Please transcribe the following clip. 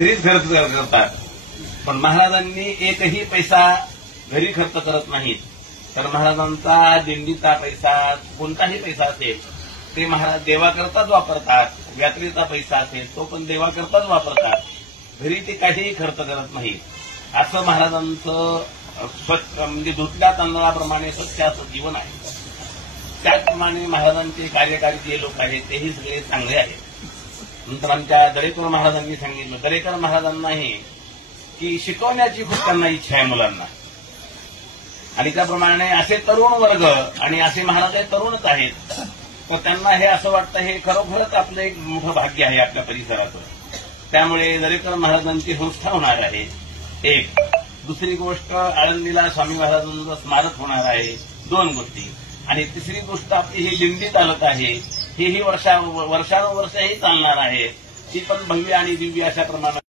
घरीच खर्च करतात. पण महाराजांनी एकही पैसा घरी खर्च करत नाहीत. तर महाराजांचा दिंडीचा पैसा, कोणताही पैसा असेल ते महाराज देवाकरताच वापरतात. यात्रेचा पैसा असेल तो पण देवाकरताच वापरतात. घरी ते काहीही खर्च करत नाहीत. असं महाराजांचं स्वच्छ म्हणजे धुतल्या तांदळाप्रमाणे स्वच्छ असं जीवन आहे. त्याचप्रमाणे महाराजांचे कार्यकारी जे लोक आहेत तेही सगळे चांगले आहेत. नंतर आमच्या दरेकर महाराजांनी सांगितलं, दरेकर महाराजांनाही की शिकवण्याची खूप त्यांना इच्छा आहे मुलांना. आणि त्याप्रमाणे असे तरुण वर्ग आणि असे महाराज हे तरुणच आहेत. तर त्यांना हे असं वाटतं हे खरोखरच आपलं एक मोठं भाग्य आहे आपल्या परिसराचं. त्यामुळे दरेकर महाराजांची संस्था होणार आहे एक. दुसरी गोष्ट आळंदीला स्वामी महाराजांचं स्मारक होणार आहे. 2 गोष्टी. आणि तिसरी गोष्ट आपली ही दिंडी चालत आहे ही वर्षानुवर्ष ही चालणार आहे. ती पण भव्य आणि दिव्य अशा प्रमाणात